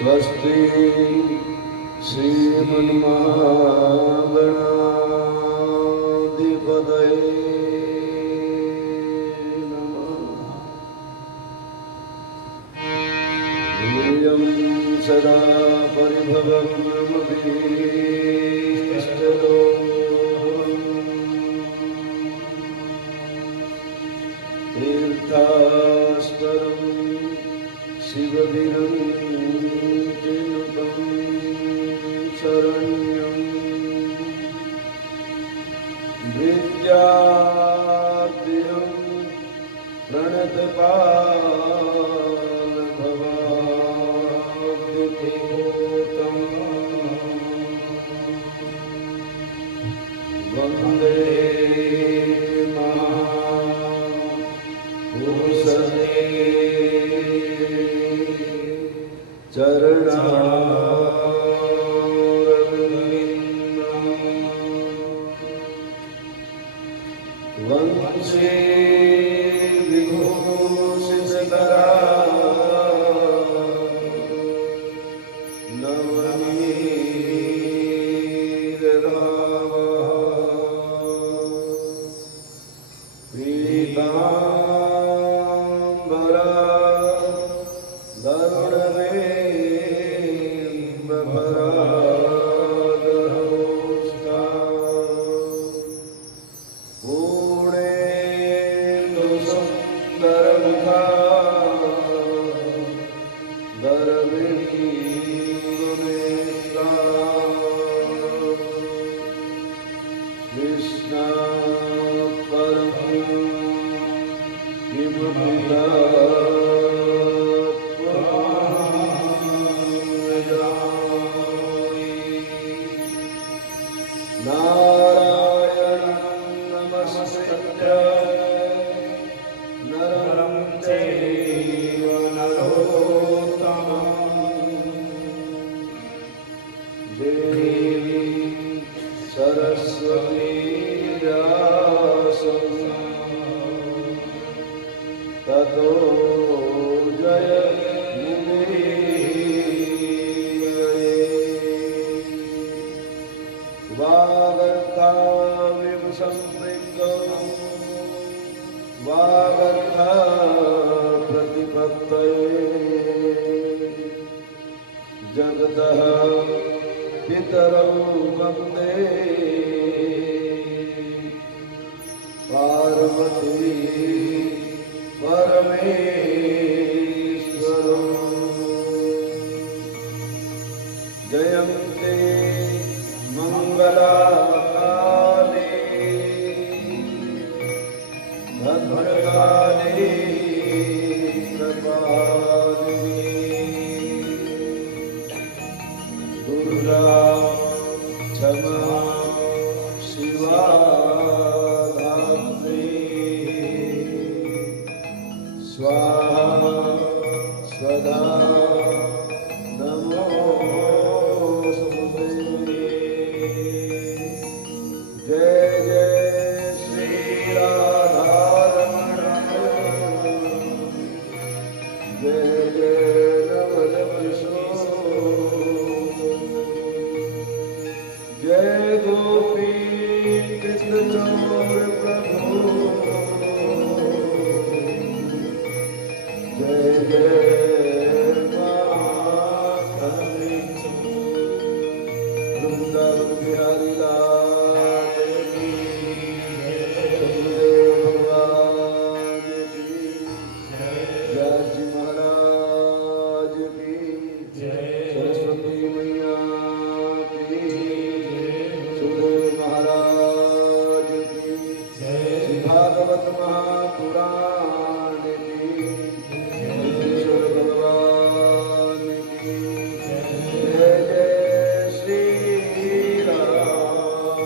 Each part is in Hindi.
स्वस्ति श्रीमन्महागणाधिपतये नमः। ध्येयं सदा परिभवग्नमभीष्टदोषम् तीर्थास्पदं शिवविरञ्चिनुतं शरण्यं विद्याद्रियं प्रणतपालभवाब्धिपूतं वन्दे चरणारविन्दं वंशे विभूषितकरा पीताम्बरा कृष्णा परम किमपिता नारायण नमस्कृत्य नरं चैव नरोत्तमं देवीं सरस्वती व्यासं ततो जयमुदीरये। वागर्ताविव सम्पृक्तो वागर्ता प्रतिपत्तये जगतः पितरौ वन्दे पार्वती परमेश्वरौ। जयन्ते मंगलाकाले भद्रकाले कृपालिनी दुर्गा क्षमा शिवा धात्री स्वाहा स्वधा नमोस्तुते। जय जय श्री राधारमण जय जय नवल कृष्ण जय गोपी कृष्ण चौर प्रभु जय जय माधवी वृंदावन बिहारी लाल की सुखदेव भगवान की व्यास जी महाराज की सरस्वती मैया की सुखदेव महाराज की श्री भागवत महापुराण की ईश्वर भगवान की जय जय श्री राम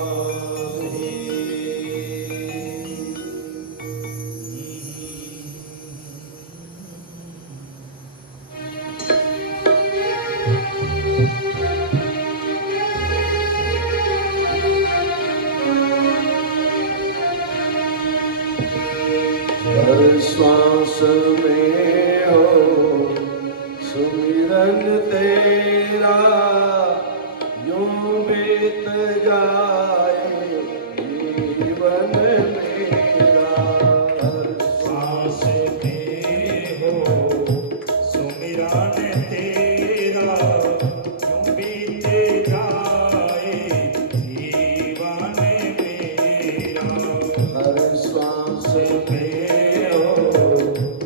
तेरा यूं बीत जाए जीवन मेरा। हर सांस में हो सुमिरन तेरा, यूं बीते जाए जीवन मेरा। हर श्वास में हो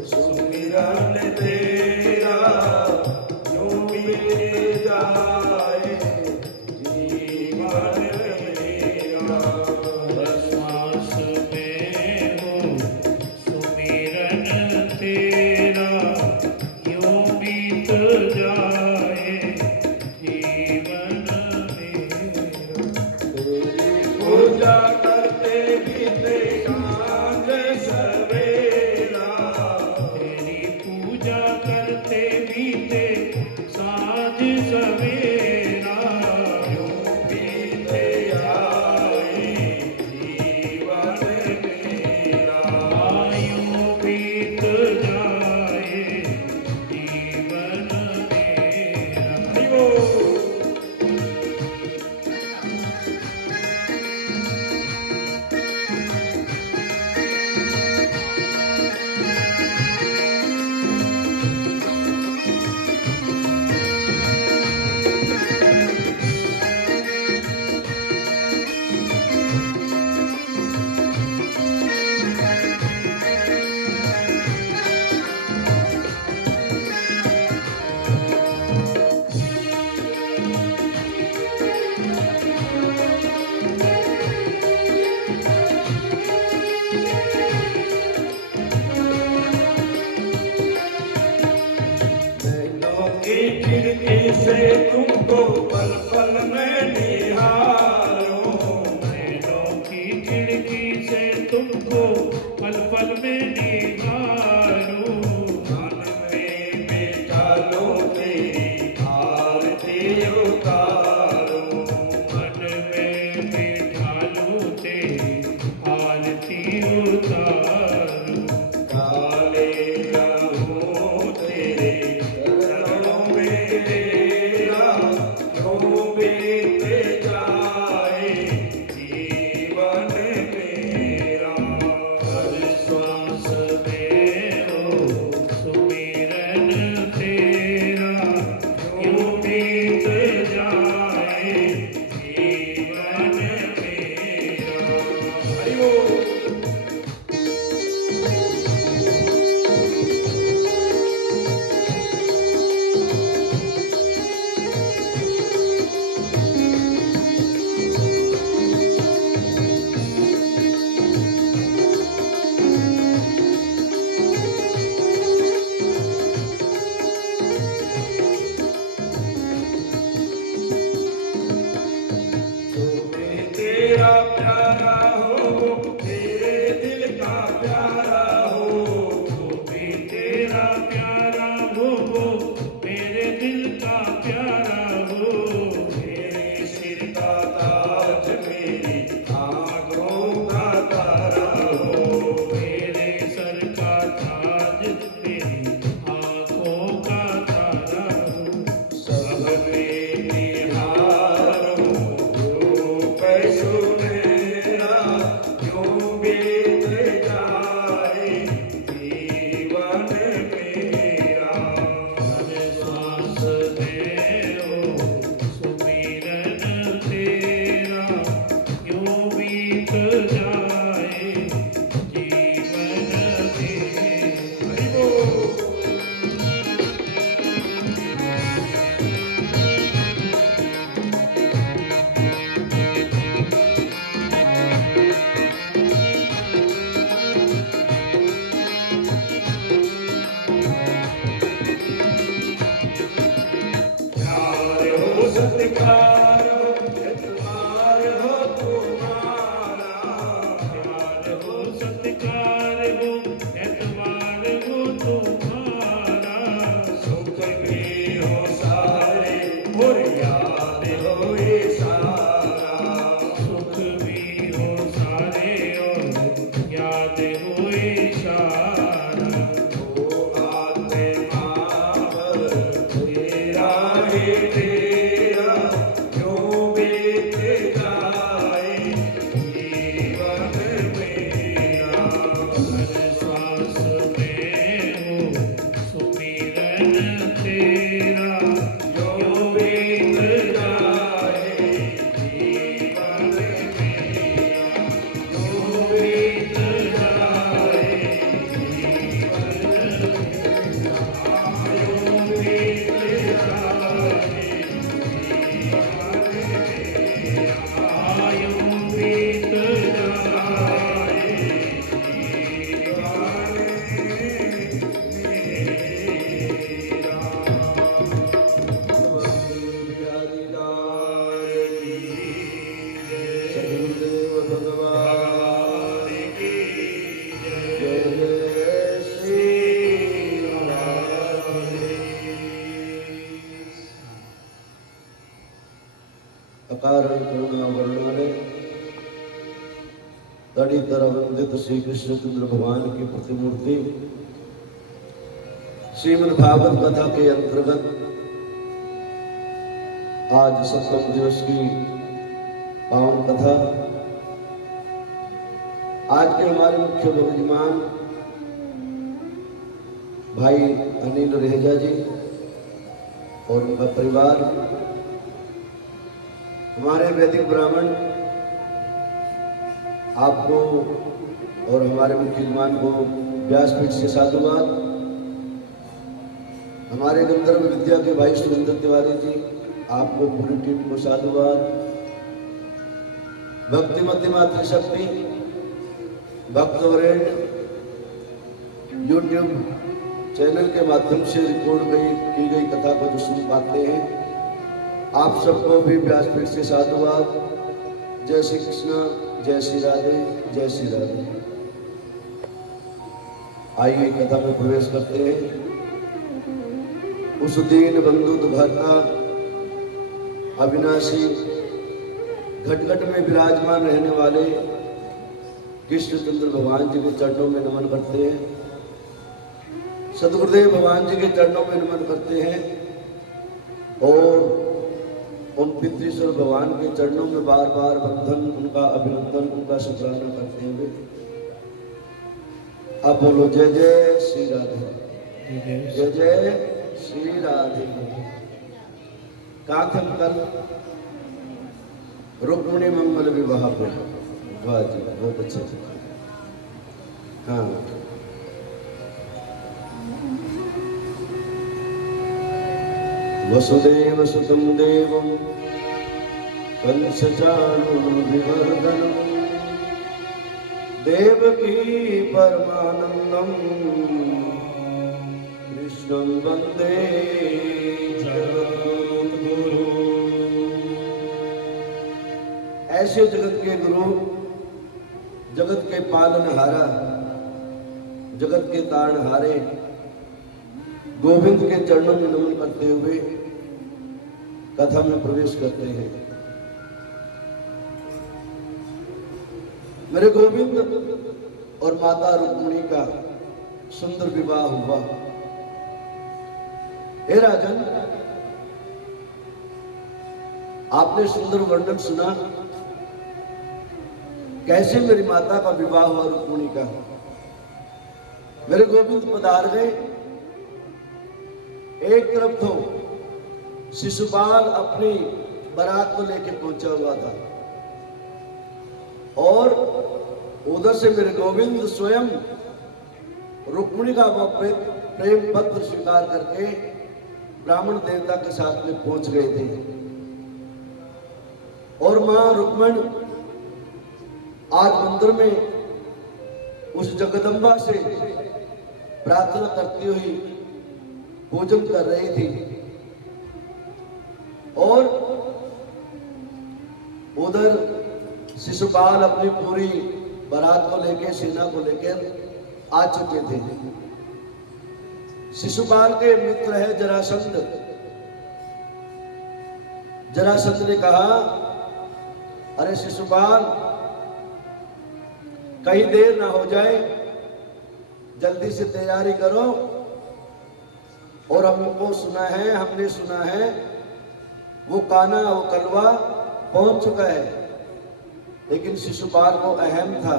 सुमिरन तेरा यूं बीत जाए जीवन मेरा। हर श्वास में हो सुमिरन तेरा, यूं बीत जाए जीवन मेरा। तेरी पूजा करते बीते सांझ सवेरा। तेरी पूजा करते बीते साँझ सवेरा, यूं बीत जाए जीवन मेरा। यूं बीत जाए जीवन मेरा। हरि बोल। नैनों की खिड़की से तुमको पल पल में निहारूं। नैनों की खिड़की से तुमको पल पल में निहारूं। मन में बिठा लूं तेरी आरती उतारूं। मन में बिठा लूं तेरी आरती उतारूं। काले रहूं तेरे चरणों में तेरा यूं बीत जाए जीवन मेरा। हर श्वास में हो सुमिरन तेरा, यूं बीत जाए जीवन मेरा। हरि बोल। तुम्हें तेरा प्यारा हो तेरे दिल का प्यारा हो। वो भी तेरा प्यारा हो, वो मेरे दिल का प्यारा हो। मेरे सिर का ताज मेरी आँखों का तारा हो। मेरे सर का ताज मेरी आँखों का तारा हो। सब में निहारूं रूप सुनेरा यूं बीत जाए जीवन मेरा। हर श्वास में हो सुमिरन तेरा, यूं बीत जाए जीवन मेरा। हरि बोल। प्यार हो सत्कार हो एतबार हो तुम्हारा। प्यार हो सत्कार हो एतबार हो तुम्हारा। सुख में हो सारे और याद हो ये सारा। सुख भी हो सारे और याद हो इशारा। ओ आत्मा पर तेरा ही तेरा अकारण करुणा वर्णनालय तड़ी तरह वंदित श्री कृष्णचंद्र भगवान की प्रतिमूर्ति श्रीमद् भागवत कथा के अंतर्गत आज सप्तम दिवस की पावन कथा। आज के हमारे मुख्य विराजमान भाई अनिल रहेजा जी और उनका परिवार, हमारे वैदिक ब्राह्मण, आपको और हमारे मुख्य विद्वान को व्यासपीठ से साधुवाद। हमारे गंधर्व विद्या के भाई सुरेंद्र तिवारी जी, आपको पूरी टीम को साधुवाद। भक्तिमती मातृशक्ति भक्तवरेण्य यूट्यूब चैनल के माध्यम से रिकॉर्ड की गई कथा को जो सुन पाते हैं, आप सबको भी व्यासपीठ से साधुवाद। जय श्री कृष्ण, जय श्री राधे, जय श्री राधे। आइए कथा में प्रवेश करते हैं। उस दीन बंधु दुभरता अविनाशी घट घट में विराजमान रहने वाले कृष्णचंद्र भगवान जी के चरणों में नमन करते हैं। सदगुरुदेव भगवान जी के चरणों में नमन करते हैं और उन पितृश्वर भगवान के चरणों में बार बार वंदन, उनका अभिनंदन, उनका शुक्राना करते हुए अब बोलो जय जय श्री राधे, जय जय श्री राधे। कल रुक्मिणी मंगल विवाह पे, वाह जी बहुत अच्छे थे। हाँ, वसुदेव सुतं देवं कंसचाणूरविवर्धनं देवकी परमानंदं कृष्णं वंदे जगद्गुरु। ऐसे जगत के गुरु, जगत के पालनहारा, जगत के तारणहारे गोविंद के चरणों में नमन करते हुए कथा में प्रवेश करते हैं। मेरे गोविंद और माता रुक्मिणी का सुंदर विवाह हुआ। हे राजन, आपने सुंदर वर्णन सुना, कैसे मेरी माता का विवाह हुआ रुक्मिणी का। मेरे गोविंद पधार गए। एक तरफ तो शिशुपाल अपनी बारात को लेकर पहुंचा हुआ था और उधर से मेरे गोविंद स्वयं रुक्मिणी का प्रेम पत्र स्वीकार करके ब्राह्मण देवता के साथ में पहुंच गए थे। और मां रुक्मिणी आज मंदिर में उस जगदम्बा से प्रार्थना करती हुई पूजन कर रही थी और उधर शिशुपाल अपनी पूरी बारात को लेकर, सेना को लेकर आ चुके थे। शिशुपाल के मित्र है जरासंध। जरासंध ने कहा, अरे शिशुपाल, कहीं देर ना हो जाए, जल्दी से तैयारी करो। और हमने सुना है वो कान्हा, वो कलवा पहुंच चुका है। लेकिन शिशुपाल को अहम था,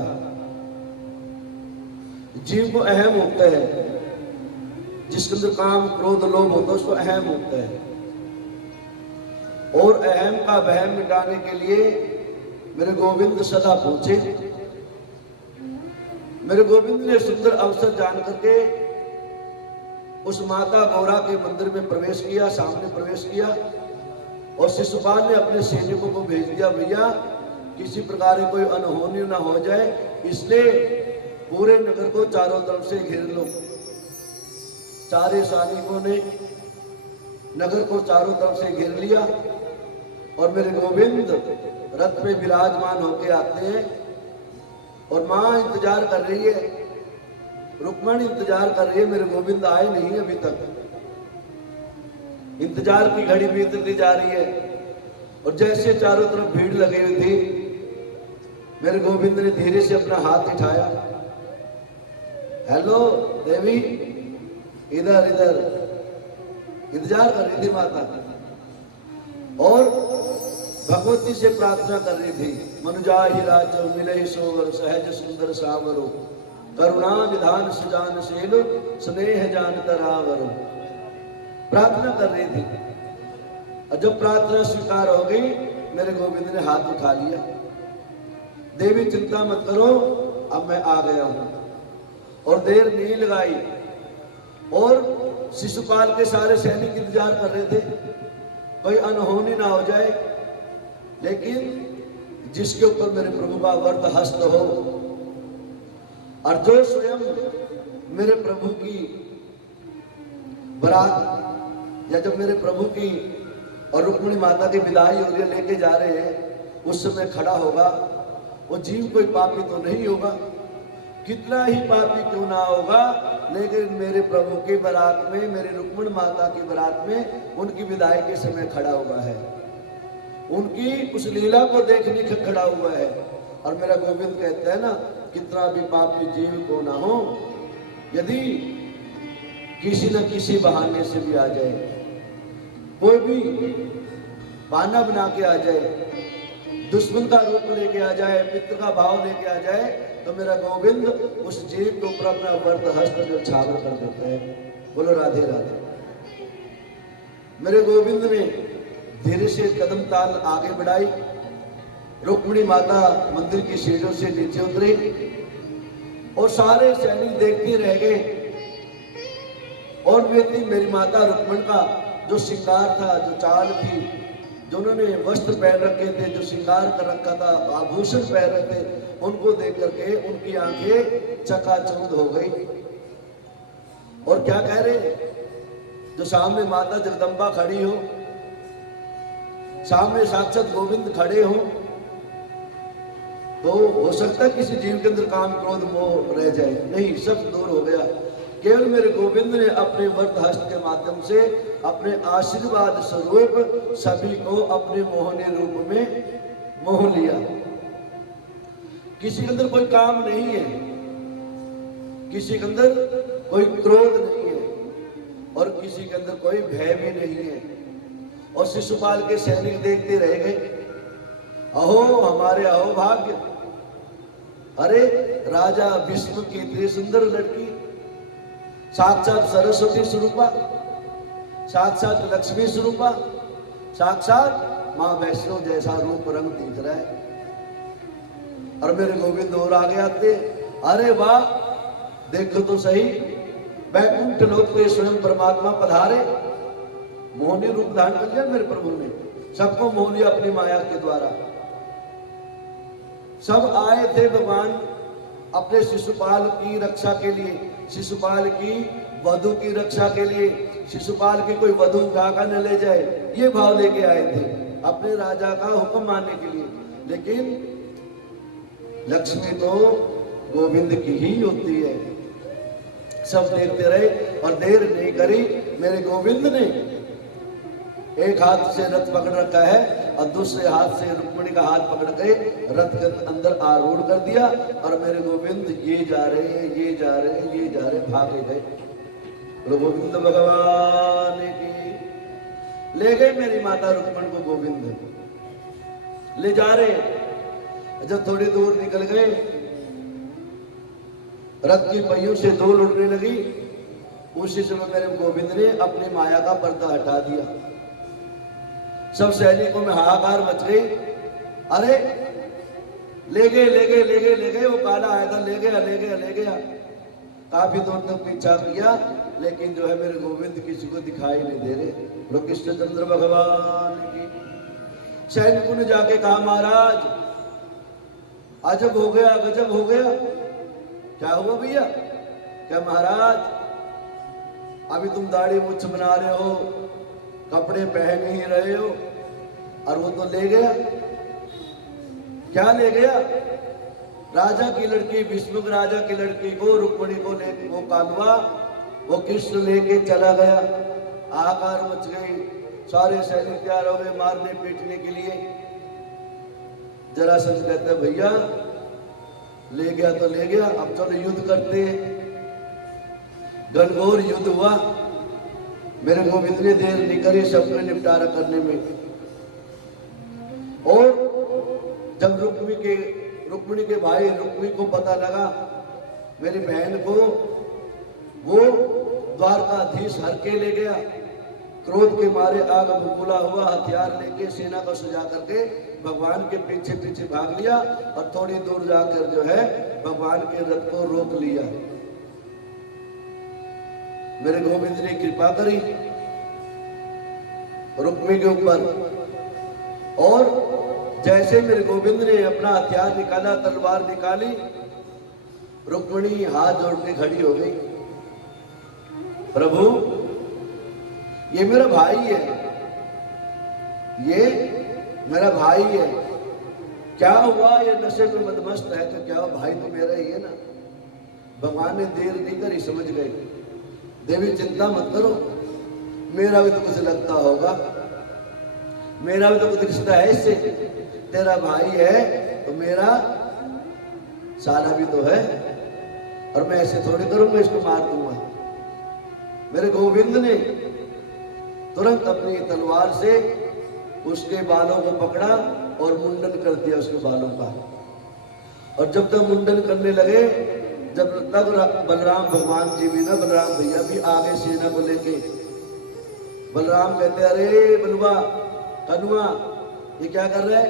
जीव को अहम होता है, जिसके अंदर काम क्रोध लोभ होता है उसको अहम होता है। और अहम का वहम मिटाने के लिए मेरे गोविंद सदा पहुंचे। मेरे गोविंद ने सुंदर अवसर जान करके उस माता गौरा के मंदिर में प्रवेश किया, सामने प्रवेश किया और शिशुपाल ने अपने सैनिकों को भेज दिया, भैया किसी प्रकार की कोई अनहोनी ना हो जाए, इसलिए पूरे नगर को चारों तरफ से घेर लो। चारे सैनिकों ने नगर को चारों तरफ से घेर लिया और मेरे गोविंद रथ पे विराजमान होके आते हैं और मां इंतजार कर रही है, रुक्मिणी इंतजार कर रही है, मेरे गोविंद आए नहीं अभी तक। इंतजार की घड़ी बीतती जा रही है। और जैसे चारों तरफ भीड़ लगी हुई थी, मेरे गोविंद ने धीरे से अपना हाथ उठाया। हेलो देवी, इधर इधर इंतजार कर रही थी माता और भगवती से प्रार्थना कर रही थी। मनुजा ही राजो मिले सोवर सहज सुंदर सावरो करुणा निधान सुजान सेलो स्नेह जान करावरो। प्रार्थना कर रही थी और जब प्रार्थना स्वीकार हो गई, मेरे गोविंद ने हाथ उठा लिया। देवी चिंता मत करो, अब मैं आ गया हूं। और देर नहीं लगाई और शिशुपाल के सारे सैनिक इंतजार कर रहे थे कोई अनहोनी ना हो जाए। लेकिन जिसके ऊपर मेरे प्रभु का वर्त हस्त हो और जो स्वयं मेरे प्रभु की बारात या जब मेरे प्रभु की और रुक्मिणी माता की विदाई हो रही है, लेके जा रहे हैं, उस समय खड़ा होगा, वो जीव कोई पापी तो नहीं होगा, कितना ही पापी क्यों ना होगा, लेकिन मेरे प्रभु की बारात में, मेरी रुक्मिणी माता की बारात में उनकी विदाई के समय खड़ा हुआ है, उनकी उस लीला को देखने के खड़ा हुआ है। और मेरा गोविंद कहता है ना, कितना भी पापी जीव को ना हो, यदि किसी न किसी बहाने से भी आ जाए, कोई भी बहाना बना के आ जाए, दुश्मन का रूप लेके आ जाए, मित्र का भाव लेके आ जाए, तो मेरा गोविंद उस जीव के ऊपर अपना वर्त हस्त जो छावर कर देता है। बोलो राधे राधे। मेरे गोविंद ने धीरे से कदम ताल आगे बढ़ाई। रुक्मिणी माता मंदिर की सीढ़ियों से नीचे उतरी और सारे सैनिक देखते रह गए। और मेरी माता रुक्मिणी का जो श्रृंगार था, जो चाल थी, जो उन्होंने वस्त्र पहन रखे थे, जो श्रृंगार कर रखा था, आभूषण पहन रखे थे, उनको देख करके उनकी आंखें चकाचौंध हो गई। और क्या कह रहे, जो सामने माता जगदम्बा खड़ी हो, सामने साक्षात गोविंद खड़े हो, तो हो सकता है किसी जीव के अंदर काम क्रोध मोह रह जाए, नहीं, सब दूर हो गया। केवल मेरे गोविंद ने अपने वर्त हस्त के माध्यम से अपने आशीर्वाद स्वरूप सभी को अपने मोहनी रूप में मोह लिया। किसी के अंदर कोई काम नहीं है, किसी के अंदर कोई क्रोध नहीं है और किसी के अंदर कोई भय भी नहीं है। और शिशुपाल के सैनिक देखते रह गए, अहो हमारे अहो भाग्य, अरे राजा विष्णु की इतनी सुंदर लड़की, साक्षात सरस्वती स्वरूपा, साक्षात लक्ष्मी स्वरूपा, साक्षात मां वैष्णो जैसा रूप रंग दिख रहा है। और मेरे गोविंद और आगे आते, अरे वाह, देखो तो सही, वैकुंठ लोक पे स्वयं परमात्मा पधारे, मोहनी रूप धारण कर लिया मेरे प्रभु ने, सबको मोह लिया अपनी माया के द्वारा। सब आए थे भगवान अपने शिशुपाल की रक्षा के लिए, शिशुपाल की वधु की रक्षा के लिए, शिशुपाल की कोई वधु उठा कर न ले जाए, ये भाव लेके आए थे अपने राजा का हुक्म मानने के लिए। लेकिन लक्ष्मी तो गोविंद की ही होती है। सब देखते रहे और देर नहीं करी, मेरे गोविंद ने एक हाथ से रथ पकड़ रखा है और दूसरे हाथ से रुक्मिणी का हाथ पकड़ के रथ के अंदर आरूढ़ कर दिया। और मेरे गोविंद ये जा रहे, ये जा रहे, ये जा रहे, भागे गए। गोविंद भगवान की ले गए मेरी माता रुक्मिणी को, गोविंद ले जा रहे। जब थोड़ी दूर निकल गए, रथ की पहियों से धूल उड़ने लगी, उसी समय मेरे गोविंद ने अपनी माया का पर्दा हटा दिया। सब सैनिकों में हाहाकार मच गई, अरे ले गए, ले गए, ले गए, ले गए, वो काला आया था, ले गया, ले गया, ले गया। काफी दूर तक पीछा किया, लेकिन जो है मेरे गोविंद किसी को दिखाई नहीं दे रहे। बोलो कृष्णचंद्र भगवान की। सैनिकों ने जाके कहा, महाराज अजब हो गया, गजब हो गया। क्या हुआ भैया? क्या महाराज, अभी तुम दाढ़ी मुछ बना रहे हो, कपड़े पहन ही रहे हो, और वो तो ले गया। क्या ले गया? राजा की लड़की, विष्णु राजा की लड़की को, रुक्मिणी को ले, वो कालवा, वो कृष्ण लेके चला गया। आकार मच गई, सारे सैनिक तैयार हो गए मारने पीटने के लिए। जरासंध कहता है भैया ले गया तो ले गया, अब चलो युद्ध करते हैं। घनघोर युद्ध हुआ। मेरे गोविंद ने देर नहीं करी सबको निपटारा करने में। और जब रुक्मिणी के भाई रुक्मिणी को पता लगा मेरी बहन को वो द्वारकाधीश हर के ले गया, क्रोध के मारे आग बबूला हुआ, हथियार लेके सेना को सजा करके भगवान के पीछे पीछे भाग लिया और थोड़ी दूर जाकर जो है भगवान के रथ को रोक लिया। मेरे गोविंद ने कृपा करी रुक्मिणी के ऊपर, और जैसे मेरे गोविंद ने अपना हथियार निकाला, तलवार निकाली, रुक्मिणी हाथ जोड़ के खड़ी हो गई। प्रभु ये मेरा भाई है, ये मेरा भाई है, क्या हुआ ये नशे में मदमस्त है तो क्या भाई तो मेरा ही है ना। भगवान ने देर नहीं करी, समझ गए। देवी चिंता मत करो, मेरा भी तो कुछ लगता होगा, मेरा भी तो कुछ रिश्ता है इससे, तेरा भाई है तो मेरा साला भी तो है, और मैं ऐसे थोड़ी करूंगा इसको मार दूंगा। मेरे गोविंद ने तुरंत अपनी तलवार से उसके बालों को पकड़ा और मुंडन कर दिया उसके बालों का। और जब तक मुंडन करने लगे, जब तक बलराम भगवान जी भी ना, बलराम भैया भी आगे सेना को लेके, बलराम कहते अरे बलुआ कनुआ ये क्या कर रहा है,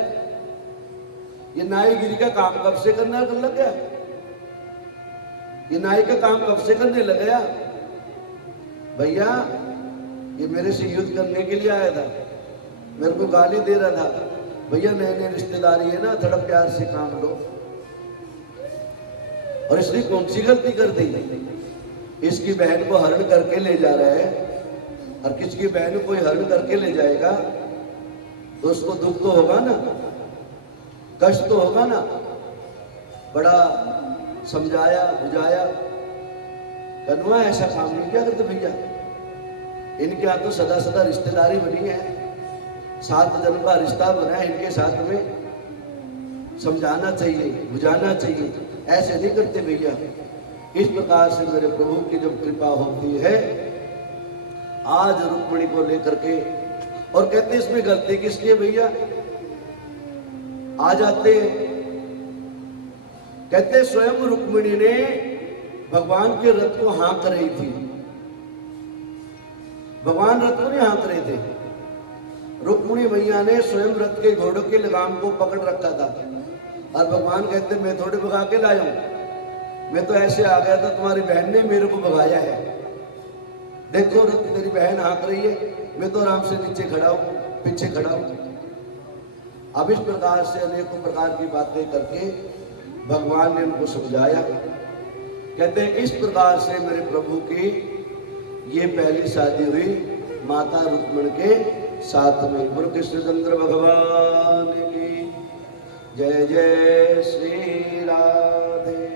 ये नाईगिरी का काम कब से करना लग गया, ये नाई का काम कब से करने लग गया। भैया ये मेरे से युद्ध करने के लिए आया था, मेरे को गाली दे रहा था, भैया नए नए रिश्तेदारी है ना, थोड़ा प्यार से काम लो। और इसने कौन सी गलती कर दी, इसकी बहन को हरण करके ले जा रहा है, और किसकी बहन को कोई हरण करके ले जाएगा तो उसको दुख तो होगा ना, कष्ट तो होगा ना। बड़ा समझाया बुझाया, कनुआ ऐसा काम नहीं किया करते भैया, इनके हाथ तो सदा सदा रिश्तेदारी बनी है, 7 जन्म का रिश्ता बना है इनके साथ में, समझाना चाहिए बुझाना चाहिए, ऐसे नहीं करते भैया। इस प्रकार से मेरे प्रभु की जब कृपा होती है, आज रुक्मिणी को लेकर के, और कहते इसमें गलती किसकी है भैया, आ जाते कहते स्वयं रुक्मिणी ने भगवान के रथ को हाँक रही थी, भगवान रथ को नहीं हाँक रहे थे, रुक्मिणी मैया ने स्वयं रथ के घोड़ों के लगाम को पकड़ रखा था, और भगवान कहते मैं थोड़े भगा के लाया हूं, मैं तो ऐसे आ गया था, तुम्हारी बहन ने मेरे को भगाया है, देखो रथ तेरी बहन हाँक रही है, मैं तो आराम से नीचे खड़ा हूं, पीछे खड़ा हूं। अब इस प्रकार से अनेकों प्रकार की बातें करके भगवान ने उनको समझाया। कहते हैं इस प्रकार से मेरे प्रभु की ये पहली शादी हुई माता रुक्मिणी के साथ में। गुरु कृष्णचंद्र भगवान की जय जय श्री राधे।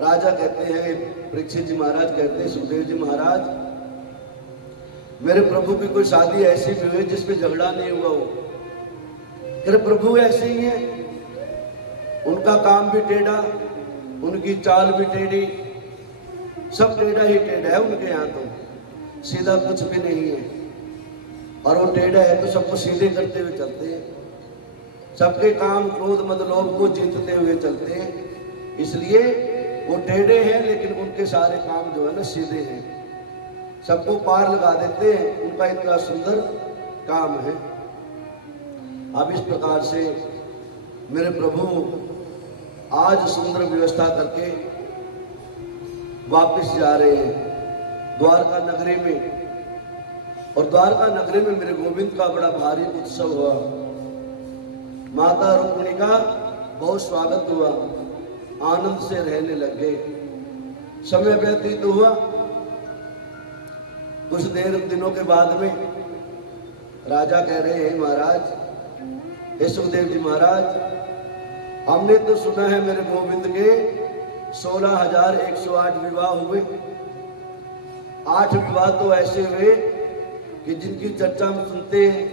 राजा कहते हैं, परीक्षित जी महाराज कहते हैं, सुखदेव जी महाराज मेरे प्रभु की कोई शादी ऐसी भी हुई जिसमें झगड़ा नहीं हुआ हो। तेरे प्रभु ऐसे ही हैं, उनका काम भी टेढ़ा, उनकी चाल भी टेढ़ी, सब टेढ़ा ही टेढ़ा है उनके यहाँ, तो सीधा कुछ भी नहीं है। और वो टेढ़ा है तो सबको सीधे करते हुए चलते हैं, सबके काम क्रोध मद लोभ को जीतते हुए चलते हैं, इसलिए वो टेढ़े हैं लेकिन उनके सारे काम जो है ना सीधे हैं, सबको पार लगा देते हैं, उनका इतना सुंदर काम है। अब इस प्रकार से मेरे प्रभु आज सुंदर व्यवस्था करके वापस जा रहे हैं द्वारका नगरी में, और द्वारका नगरी में मेरे गोविंद का बड़ा भारी उत्सव हुआ, माता रुक्मिणी का बहुत स्वागत हुआ, आनंद से रहने लग गए। समय व्यतीत हुआ, कुछ देर दिनों के बाद में राजा कह रहे हैं महाराज, हे सुखदेव जी महाराज, हमने तो सुना है मेरे गोविंद के 16,108 विवाह हुए, 8 विवाह तो ऐसे हुए कि जिनकी चर्चा हम सुनते हैं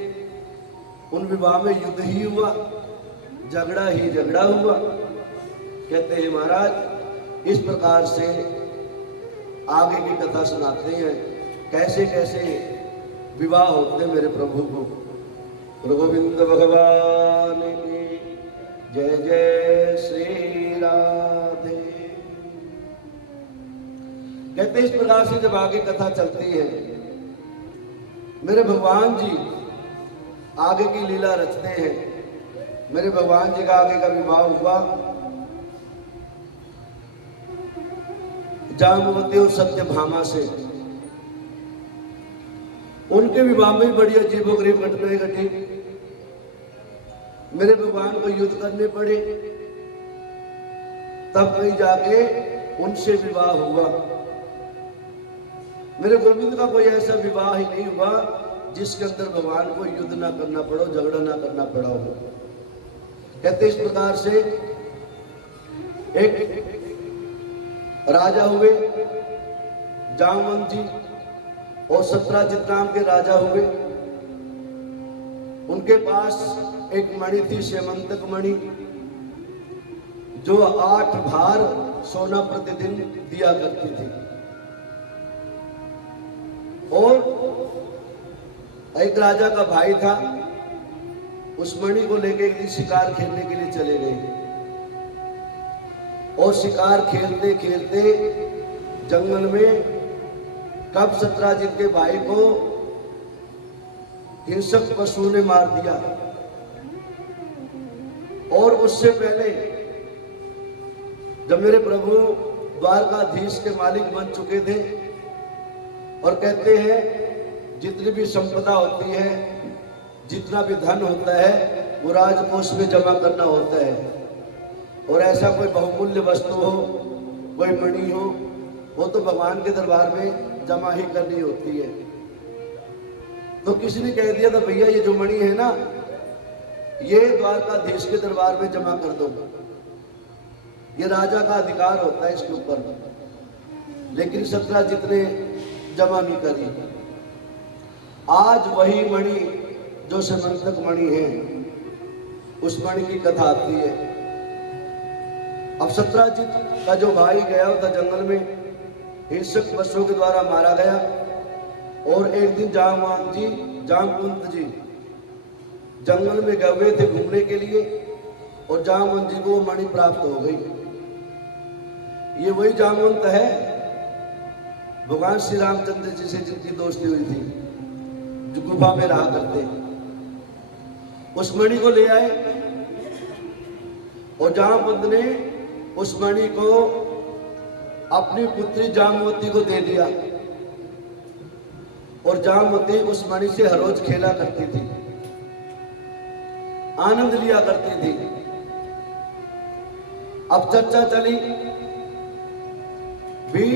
उन विवाह में युद्ध ही हुआ, झगड़ा ही झगड़ा हुआ। कहते हैं महाराज इस प्रकार से आगे की कथा सुनाते हैं कैसे कैसे विवाह होते मेरे प्रभु को। गुरु गोविंद भगवान की जय जय श्री राधे। कहते इस प्रकार से जब आगे कथा चलती है मेरे भगवान जी आगे की लीला रचते हैं। मेरे भगवान जी का आगे का विवाह हुआ जाम्बवती और सत्यभामा से। उनके विवाह में बड़ी अजीबोगरीब घटनाएं घटी। मेरे भगवान को युद्ध करने पड़े, तब कहीं जाके उनसे विवाह हुआ। मेरे गोविंद का कोई ऐसा विवाह ही नहीं हुआ जिसके अंदर भगवान को युद्ध ना करना पड़ो, झगड़ा ना करना पड़ा हो। कहते इस प्रकार से एक राजा हुए जामवंत जी और सत्राजित नाम के राजा हुए। उनके पास एक मणि थी, सेमंतक मणि, जो 8 भार सोना प्रतिदिन दिया करती थी। और एक राजा का भाई था, उस मणि को लेके एक दिन शिकार खेलने के लिए चले गए। और शिकार खेलते खेलते जंगल में कब सत्राजित के भाई को हिंसक पशु ने मार दिया। और उससे पहले जब मेरे प्रभु द्वारकाधीश के मालिक बन चुके थे, और कहते हैं जितनी भी संपदा होती है, जितना भी धन होता है, वो राजकोष में जमा करना होता है। और ऐसा कोई बहुमूल्य वस्तु हो, कोई मणि हो, वो तो भगवान के दरबार में जमा ही करनी होती है। तो किसी ने कह दिया था भैया ये जो मणि है ना, ये द्वारकाधीश के दरबार में जमा कर दो, ये राजा का अधिकार होता है इसके ऊपर। लेकिन सत्राजित ने जमा नहीं करी। आज वही मणि जो सेमंतक मणि है, उस मणि की कथा आती है। अब सत्राजित का जो भाई गया था जंगल में, हिंसक पशुओं के द्वारा मारा गया। और एक दिन जामवंत जी जंगल में गए हुए थे घूमने के लिए, और जामवंत जी को मणि प्राप्त हो गई। ये वही जामवंत है भगवान श्री रामचंद्र जी से जिनकी दोस्ती हुई थी, जो गुफा में रहा करते। उस मणि को ले आए और जामवंत ने उस मणि को अपनी पुत्री जामवती को दे दिया। और जामवती उस मणि से हर रोज खेला करती थी, आनंद लिया करती थी। अब चर्चा चली भी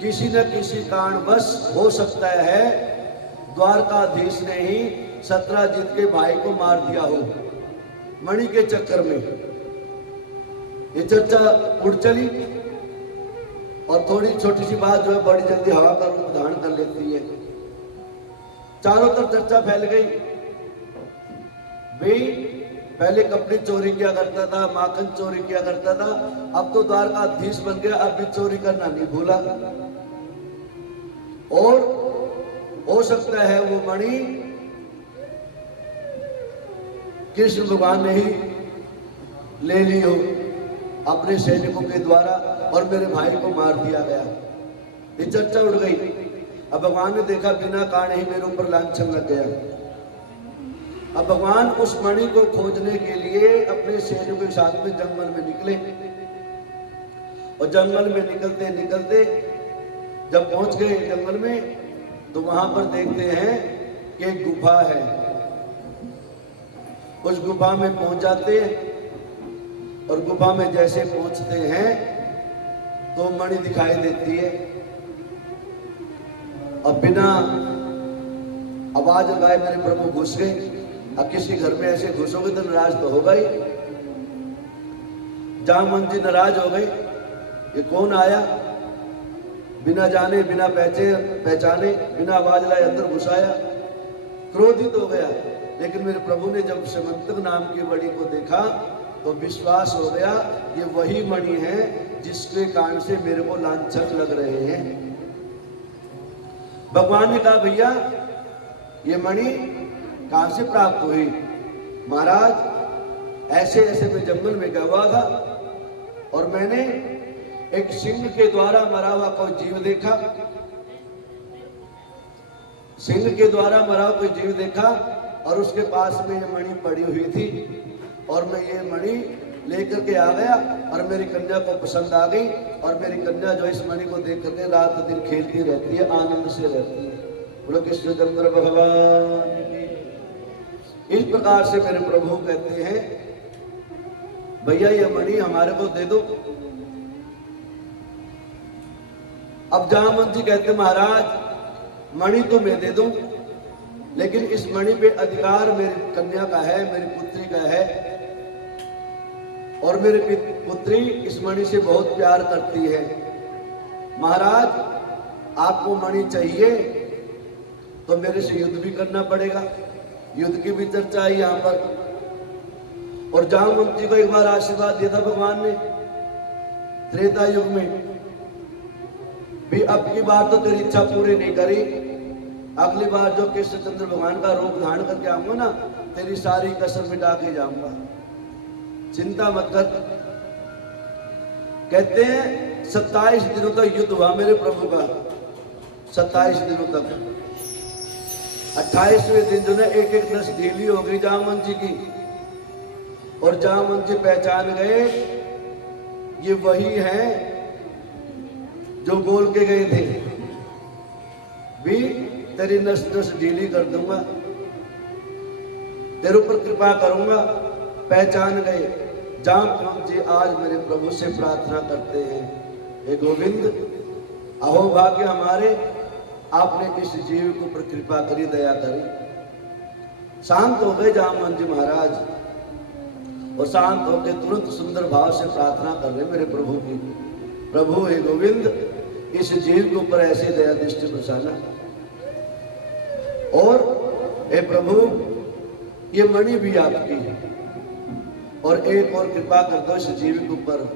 किसी न किसी कारणवश हो सकता है द्वारकाधीश ने ही सत्राजित के भाई को मार दिया हो मणि के चक्कर में। ये चर्चा उड़ चली और थोड़ी छोटी सी बात जो है बड़ी जल्दी हवा का रूप धारण कर लेती है। चारों तरफ चर्चा फैल गई। भाई पहले कपड़े चोरी किया करता था, माखन चोरी किया करता था, अब तो द्वारकाधीश बन गया, अब भी चोरी करना नहीं भूला। और हो सकता है वो मणि कृष्ण भगवान ने ही ले ली हो अपने सैनिकों के द्वारा, और मेरे भाई को मार दिया गया। ये चर्चा उड़ गई। अब भगवान ने देखा बिना कारण ही मेरे ऊपर लांछन लग गया। अब भगवान उस मणि को खोजने के लिए अपने सैनिकों के साथ में जंगल में निकले। और जंगल में निकलते निकलते जब पहुंच गए जंगल में, तो वहां पर देखते हैं कि एक गुफा है। उस गुफा में पहुंच जाते हैं, और गुफा में जैसे पहुंचते हैं तो मणि दिखाई देती है। अब बिना आवाज लगाए मेरे प्रभु घुस गए। अब किसी घर में ऐसे घुसोगे तो नाराज तो होगा ही। जामवंत जी नाराज हो गए, ये कौन आया, बिना जाने बिना पहचाने बिना आवाज लाए अंदर घुसाया। क्रोधित हो गया। लेकिन मेरे प्रभु ने जब समंतक नाम की मणि को देखा तो विश्वास हो गया ये वही मणि है जिसके कारण से मेरे को लांछन लग रहे हैं। भगवान ने कहा भैया ये मणि कहां से प्राप्त हुई? महाराज ऐसे ऐसे मैं जंगल में गया हुआ था और मैंने एक सिंह के द्वारा मरा हुआ कोई जीव देखा, सिंह के द्वारा मरा हुआ कोई जीव देखा और उसके पास में ये मणि पड़ी हुई थी और मैं ये मणि लेकर के आ गया और मेरी कन्या को पसंद आ गई और मेरी कन्या जो इस मणि को देख करके रात दिन खेलती रहती है, आनंद से रहती है। बोलो कृष्णचंद्र भगवान की। इस प्रकार से मेरे प्रभु कहते हैं भैया ये मणि हमारे को दे दो। अब जामवंत जी कहते महाराज मणि तो मैं दे दूं लेकिन इस मणि पे अधिकार मेरी कन्या का है, मेरी पुत्री का है और मेरी पुत्री इस मणि से बहुत प्यार करती है। महाराज आपको मणि चाहिए तो मेरे से युद्ध भी करना पड़ेगा। युद्ध की भी चर्चा है यहाँ पर। और जामवंत जी को एक बार आशीर्वाद दिया था भगवान ने त्रेता युग में भी, अब की बार तो तेरी इच्छा पूरी नहीं करी, अगली बार जो कृष्णचंद्र भगवान का रूप धारण करके आऊंगा ना तेरी सारी कसर मिटा के जाऊंगा, चिंता मत कर। कहते हैं 27 दिनों तक युद्ध हुआ मेरे प्रभु का, 27 दिनों तक। 28वें दिन जो है एक एक नस ढीली हो गई जामवंत जी की और जामवंत जी पहचान गए ये वही है जो बोल के गए थे भी तेरी नस नस ढीली कर दूंगा, तेरे ऊपर कृपा करूंगा। पहचान गए। जामवंत जी आज मेरे प्रभु से प्रार्थना करते हैं हे गोविंद अहो भाग्य हमारे, आपने इस जीव के ऊपर कृपा करी, दया करी। शांत हो गए जामवंत जी महाराज और शांत होकर तुरंत सुंदर भाव से प्रार्थना कर रहे मेरे प्रभु की। प्रभु हे गोविंद इस जीव के ऊपर ऐसे दया दृष्टि बरसाना और हे प्रभु ये मणि भी आपकी है और एक और कृपा कर दो इस जीव के ऊपर।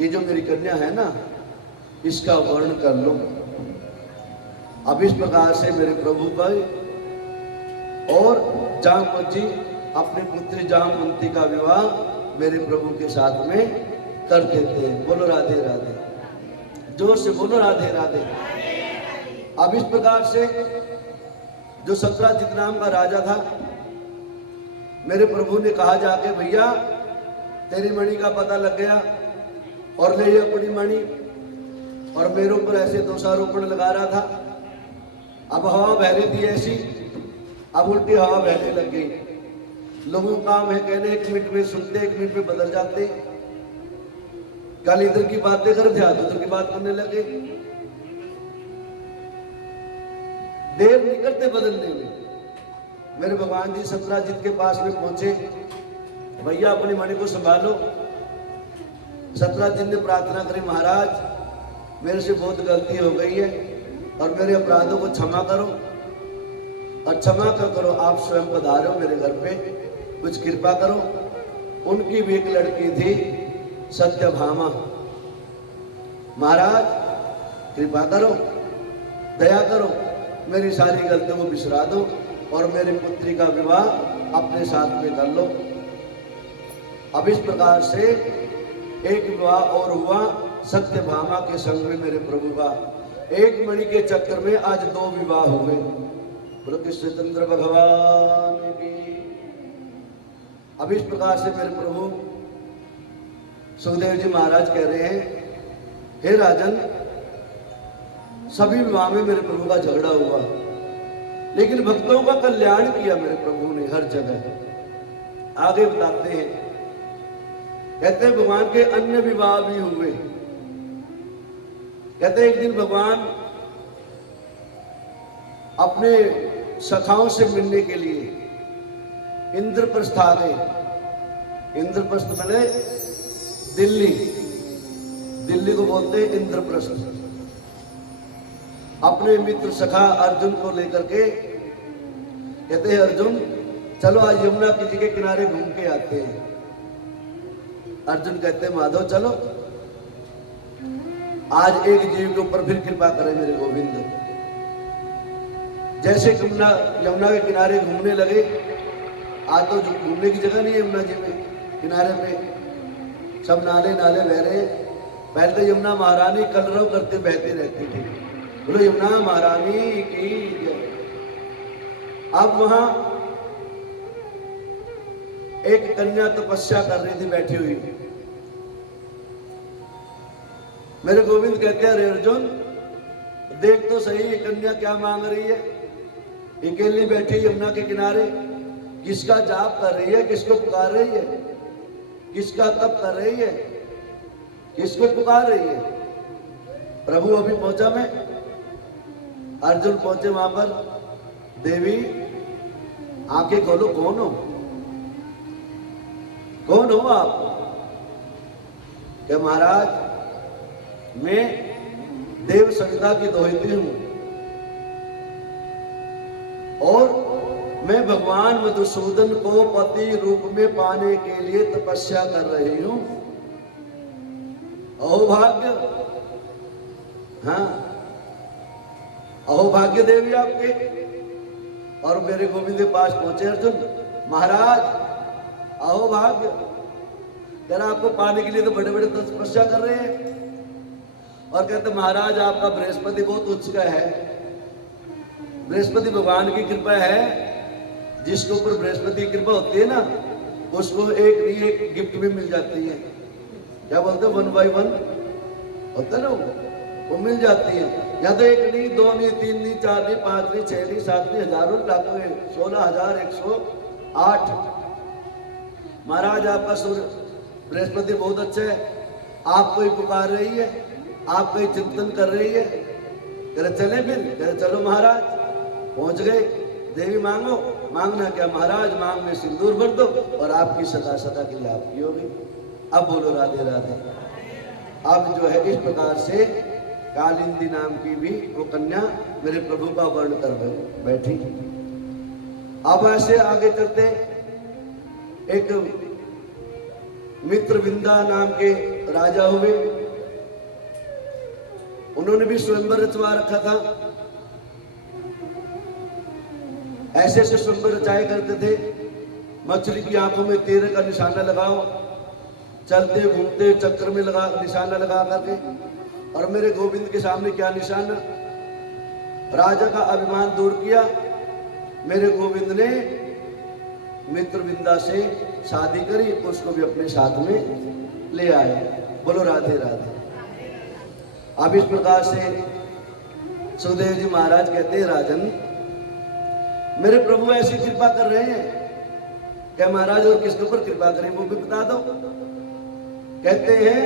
ये जो मेरी कन्या है ना इसका वर्ण कर लो। अब इस प्रकार से मेरे प्रभु भाई और जामवंत जी अपनी पुत्री जामवंती का विवाह मेरे प्रभु के साथ में कर देते हैं। बोलो राधे राधे, जोर से बोलो राधे राधे। अब इस प्रकार से जो सत्राजित नाम का राजा था मेरे प्रभु ने कहा जाके भैया तेरी मणि का पता लग गया और ले अपनी मणि, और मेरे ऊपर ऐसे दोषारोपण लगा रहा था। अब हवा बह रही थी ऐसी, अब उल्टी हवा बहने लग गई। लोगों का काम है कहने 1 मिनट में सुनते 1 मिनट में बदल जाते। कल इधर की बातें कर थे आज उधर की बात करने लगे। देर नहीं करते बदलने में। मेरे भगवान जी सत्राजित के पास में पहुंचे, भैया अपनी मणि को संभालो। सत्राजित ने प्रार्थना करी महाराज मेरे से बहुत गलती हो गई है और मेरे अपराधों को क्षमा करो और क्षमा करो। आप स्वयं पधारो मेरे घर पे, कुछ कृपा करो। उनकी भी एक लड़की थी सत्यभामा। महाराज कृपा करो, दया करो, मेरी सारी गलतियों को बिसरा दो और मेरी पुत्री का विवाह अपने साथ में कर लो। अब इस प्रकार से एक विवाह और हुआ सत्यभामा के संग में मेरे प्रभु का। एक मणि के चक्कर में आज 2 विवाह हो गए। बोलो कृष्णचंद्र भगवान की। अब इस प्रकार से मेरे प्रभु सुखदेव जी महाराज कह रहे हैं हे राजन सभी विवाह में मेरे प्रभु का झगड़ा हुआ लेकिन भक्तों का कल्याण किया मेरे प्रभु ने हर जगह। आगे बताते हैं कहते हैं भगवान के अन्य विवाह भी हुए। कहते हैं एक दिन भगवान अपने सखाओं से मिलने के लिए इंद्रप्रस्थ आ गए। इंद्रप्रस्थ मैंने दिल्ली, दिल्ली को बोलते हैं इंद्रप्रस्थ। अपने मित्र सखा अर्जुन को लेकर के कहते हैं अर्जुन चलो आज यमुना जी के किनारे घूम के आते हैं। अर्जुन कहते हैं माधव चलो, आज एक जीव के ऊपर फिर कृपा करें मेरे गोविंद। जैसे यमुना के किनारे घूमने लगे, आज तो घूमने की जगह नहीं है यमुना जी में, किनारे पे सब नाले नाले बह रहे हैं। पहले तो यमुना महारानी कलरव करते बहती रहती थी, बोलो यमुना महारानी की जय। अब वहां एक कन्या तपस्या कर रही थी बैठी हुई। मेरे गोविंद कहते हैं अरे अर्जुन देख तो सही ये कन्या क्या मांग रही है, अकेली बैठी यमुना के किनारे, किसका जाप कर रही है, किसको पुकार रही है, किसका तप कर रही है, किसको पुकार रही है। प्रभु अभी पहुंचा मैं, अर्जुन पहुंचे वहां पर। देवी आंखें खोलो, कौन हो, कौन हो आप। क्या महाराज मैं देव संहिता की दोहित्री हूं और मैं भगवान मधुसूदन को पति रूप में पाने के लिए तपस्या कर रही हूं। अहोभाग्य, हाँ अहोभाग्य देवी आपके। और मेरे गोविंद के पास पहुंचे अर्जुन, महाराज अहोभाग्य, जरा आपको पाने के लिए तो बड़े बड़े तपस्या कर रहे हैं। और कहते महाराज आपका बृहस्पति बहुत उच्च का है, बृहस्पति भगवान की कृपा है, जिसके ऊपर बृहस्पति की कृपा होती है ना उसको एक गिफ्ट भी मिल जाती है। क्या बोलते हैं 1 by 1 होता है ना, वो मिल जाती है। या तो 1 नहीं, 2 नहीं, 3 नहीं, 4 नहीं, 5 नहीं, 6 नहीं, 7 नहीं, हजारों लाखों 16,108। महाराज आपका सूर्य बृहस्पति बहुत अच्छा है, आपको ही पुकार रही है, आपका ही चिंतन कर रही है। कह चले फिर, कह चलो महाराज। पहुंच गए। देवी मांगो, मांगना क्या महाराज, मांग में सिंदूर भर दो और आपकी सदा सदा के लिए आपकी होगी। अब बोलो राधे राधे। अब जो है इस प्रकार से कालिंदी नाम की भी वो कन्या मेरे प्रभु का वर्ण कर बैठी। अब ऐसे आगे चलते एक मित्रविंदा नाम के राजा हुए, उन्होंने भी स्वयंवर रचवा रखा था। ऐसे ऐसे स्वयंवर रचाए करते थे, मछली की आंखों में तीर का निशाना लगाओ, चलते घूमते चक्कर में लगा निशाना लगा करके। और मेरे गोविंद के सामने क्या निशाना, राजा का अभिमान दूर किया। मेरे गोविंद ने मित्रविंदा से शादी करी, उसको भी अपने साथ में ले आए। बोलो राधे राधे। अब इस प्रकार से सुखदेव जी महाराज कहते हैं राजन मेरे प्रभु ऐसी कृपा कर रहे हैं। क्या महाराज और किसके ऊपर कृपा करें वो भी बता दो। कहते हैं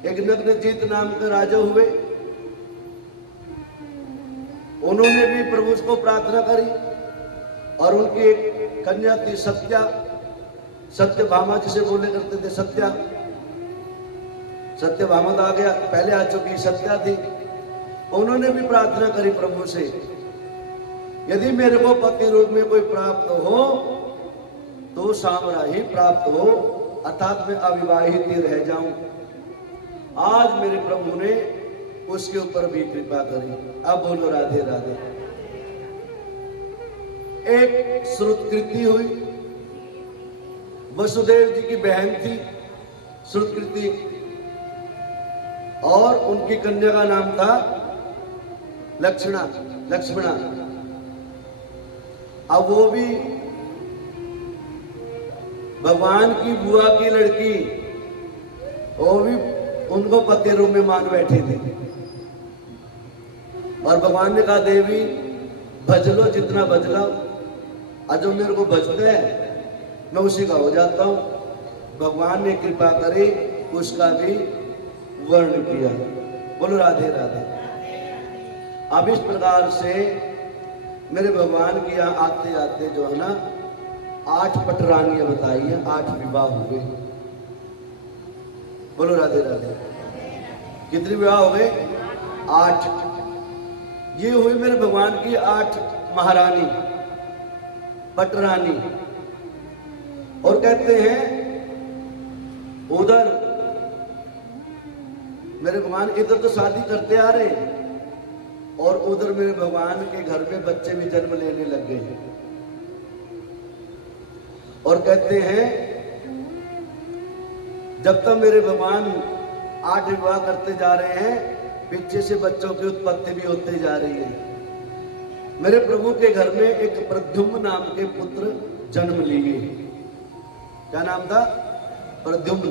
एक नग्नजीत नाम के राजा हुए, उन्होंने भी प्रभु को प्रार्थना करी और उनकी एक कन्या थी सत्या, सत्यभामा जिसे बोले करते थे सत्या। सत्यभामा तो आ गया, पहले आ चुकी सत्या थी। उन्होंने भी प्रार्थना करी प्रभु से, यदि मेरे को पति रूप में कोई प्राप्त हो तो सामरा ही प्राप्त हो, अर्थात मैं अविवाहित ही रह जाऊं। आज मेरे प्रभु ने उसके ऊपर भी कृपा करी। अब बोलो राधे राधे। एक श्रुतकृति हुई, वसुदेव जी की बहन थी श्रुतकृति, और उनकी कन्या का नाम था लक्ष्मणा। अब वो भी भगवान की बुआ की लड़की, वो भी उनको पति रूप में मान बैठे थे। और भगवान ने कहा देवी भज लो जितना भज लो, आज जो मेरे को भजता है मैं उसी का हो जाता हूं। भगवान ने कृपा करी, उसका भी वर्ण किया। बोलो राधे राधे। अब इस प्रकार से मेरे भगवान के यहाँ आते आते जो है ना 8 पटरानियां बताई है, 8 विवाह हुए। बोलो राधे राधे। कितने विवाह हो गए? 8। ये हुई मेरे भगवान की 8 महारानी। पटरानी। और कहते हैं उधर मेरे भगवान इधर तो शादी करते आ रहे और उधर मेरे भगवान के घर में बच्चे भी जन्म लेने लग गए। और कहते हैं जब तक मेरे भगवान 8 विवाह करते जा रहे हैं, पीछे से बच्चों की उत्पत्ति भी होती जा रही है। मेरे प्रभु के घर में एक प्रद्युम्न नाम के पुत्र जन्म लिए। क्या नाम था? प्रद्युम्न।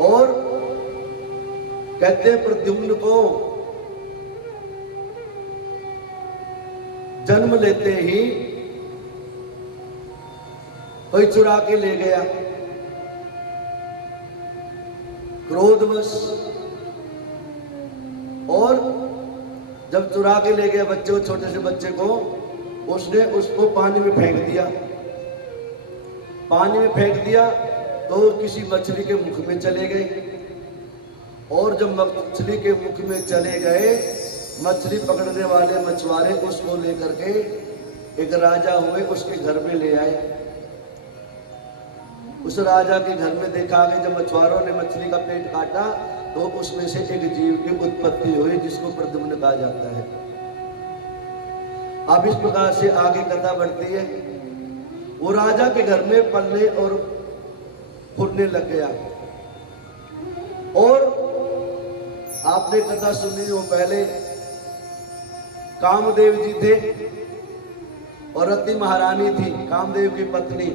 और कहते हैं प्रद्युम्न को जन्म लेते ही कोई चुरा के ले गया, क्रोधवश। और जब चुरा के ले गया बच्चे को, छोटे से बच्चे को, उसने उसको पानी में फेंक दिया। पानी में फेंक दिया तो किसी मछली के मुख में चले गए। और जब मछली के मुख में चले गए, मछली पकड़ने वाले मछुआरे उसको लेकर के एक राजा हुए उसके घर में ले आए। उस राजा के घर में देखा कि जब मछुआरों ने मछली का पेट काटा तो उसमें से एक जीव की उत्पत्ति हुई जिसको प्रद्युम्न कहा जाता है। अब इस प्रकार से आगे कथा बढ़ती है। वो राजा के घर में पलने और फूटने लग गया। और आपने कथा सुनी हो, पहले कामदेव जी थे और रति महारानी थी कामदेव की पत्नी।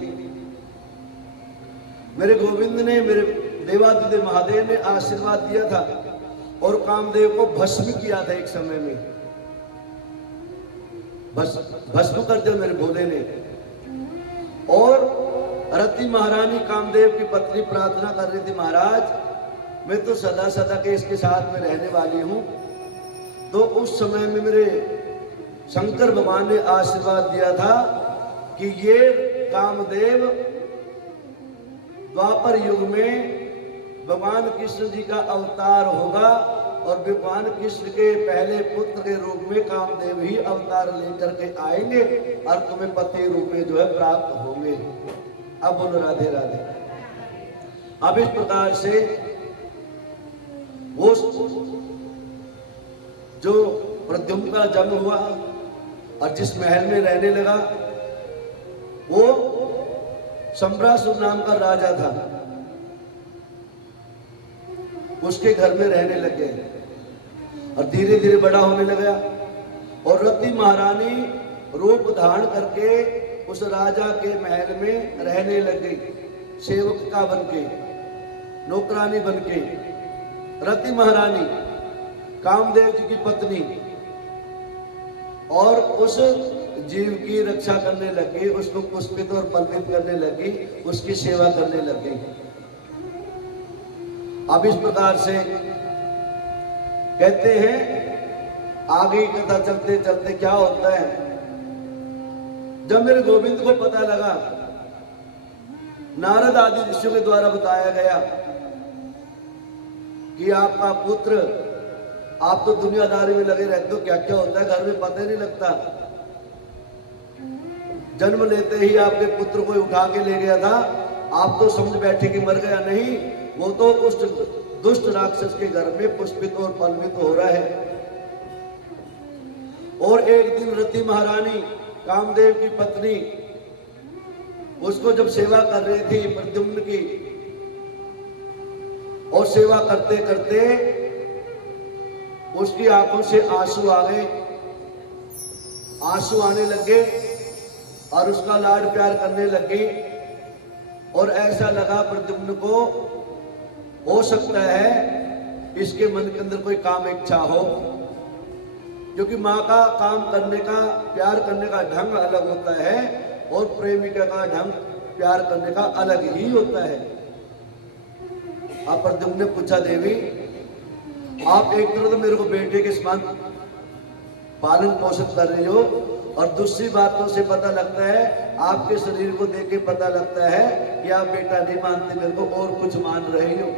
मेरे गोविंद ने, मेरे देवादिदेव महादेव ने आशीर्वाद दिया था और कामदेव को भस्म किया था एक समय में। भस्म कर दिया मेरे भोले ने। और रति महारानी कामदेव की पत्नी प्रार्थना कर रही थी, महाराज मैं तो सदा सदा के इसके साथ में रहने वाली हूं। तो उस समय में मेरे शंकर भगवान ने आशीर्वाद दिया था कि ये कामदेव द्वापर युग में भगवान कृष्ण जी का अवतार होगा और भगवान कृष्ण के पहले पुत्र के रूप में कामदेव ही अवतार लेकर के आएंगे और तुम्हें पति रूप में जो है प्राप्त होंगे। अब बोलो राधे राधे। अब इस प्रकार से वो जो प्रद्युम्न का जन्म हुआ और जिस महल में रहने लगा वो संबरासुर नाम का राजा था, उसके घर में रहने लगे और धीरे धीरे बड़ा होने लगा। और रति महारानी रूप धारण करके उस राजा के महल में रहने लग गई, सेवक का बनके, नौकरानी बनके। रति महारानी कामदेव जी की पत्नी और उस जीव की रक्षा करने लगी, उसको पुष्पित और पल्वित करने लगी, उसकी सेवा करने लगी। अब इस प्रकार से कहते हैं आगे कथा चलते चलते क्या होता है। जब मेरे गोविंद को पता लगा, नारद आदि ऋषियों के द्वारा बताया गया कि आपका पुत्र, आप तो दुनियादारी में लगे रहते हो, क्या क्या होता है घर में पता ही नहीं लगता। जन्म लेते ही आपके पुत्र को उठा के ले गया था, आप तो समझ बैठे कि मर गया। नहीं, वो तो उस दुष्ट राक्षस के घर में पुष्पित और पल्वित हो रहा है। और एक दिन रति महारानी कामदेव की पत्नी उसको जब सेवा कर रही थी प्रद्युम्न की, और सेवा करते करते उसकी आंखों से आंसू आ गए, आंसू आने लगे और उसका लाड प्यार करने लगी। और ऐसा लगा प्रद्युम्न को, हो सकता है इसके मन के अंदर कोई काम इच्छा हो, क्योंकि माँ का काम करने का, प्यार करने का ढंग अलग होता है और प्रेमिका का ढंग प्यार करने का अलग ही होता है। अब प्रद्युम्न ने पूछा, देवी आप एक तरह तो मेरे को बेटे के समान पालन पोषण कर रही हो, और दूसरी बातों से पता लगता है, आपके शरीर को देख के पता लगता है कि आप बेटा नहीं मानते, मेरे को और कुछ मान रही हो।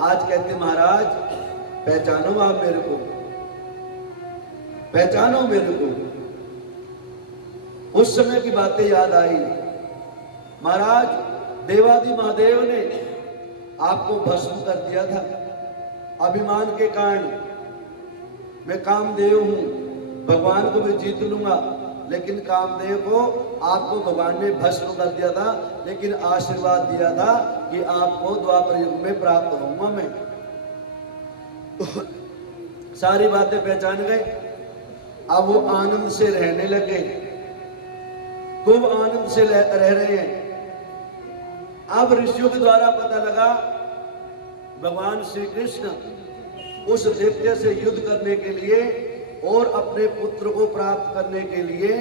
आज कहते महाराज पहचानो आप मेरे को, पहचानो मेरे को। उस समय की बातें याद आई। महाराज देवादि महादेव ने आपको भस्म कर दिया था। अभिमान के कारण मैं कामदेव हूं, भगवान को भी जीत लूंगा, लेकिन कामदेव को आपको भगवान ने भस्म कर दिया था, लेकिन आशीर्वाद दिया था कि आपको द्वापर युग में प्राप्त होऊंगा मैं। सारी बातें पहचान गए। अब वो आनंद से रहने लगे, खूब आनंद से रह रहे हैं। अब ऋषियों के द्वारा पता लगा भगवान श्री कृष्ण उस दैत्य से युद्ध करने के लिए और अपने पुत्र को प्राप्त करने के लिए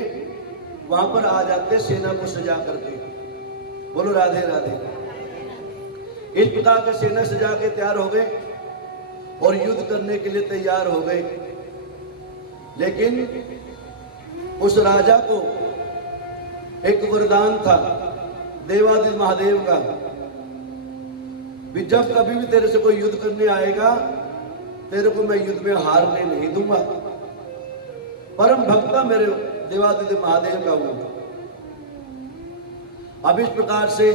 वहां पर आ जाते सेना को सजा करके। बोलो राधे राधे। इस प्रकार के सेना सजा के तैयार हो गए और युद्ध करने के लिए तैयार हो गए। लेकिन उस राजा को एक वरदान था देवादिदेव महादेव का, भी जब कभी भी तेरे से कोई युद्ध करने आएगा तेरे को मैं युद्ध में हारने नहीं दूंगा। परम भक्ता मेरे देवादिदेव महादेव का हूं। अब इस प्रकार से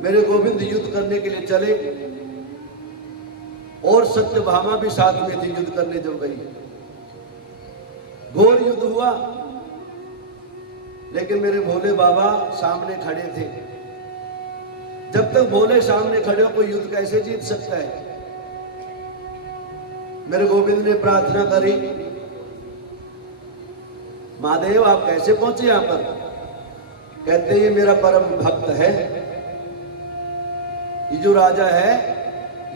मेरे गोविंद युद्ध करने के लिए चले और सत्यभामा भी साथ में थी युद्ध करने जब गई। घोर युद्ध हुआ, लेकिन मेरे भोले बाबा सामने खड़े थे। जब तक भोले सामने खड़े हो कोई युद्ध कैसे जीत सकता है। मेरे गोविंद ने प्रार्थना करी, महादेव आप कैसे पहुंचे यहां पर। कहते ये मेरा परम भक्त है, ये जो राजा है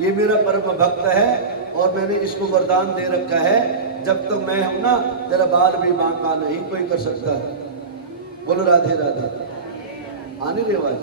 ये मेरा परम भक्त है और मैंने इसको वरदान दे रखा है, जब तक मैं हूं ना तेरा बाल भी बांका नहीं कोई कर सकता। बोलो राधे राधे। आने रे आवाज।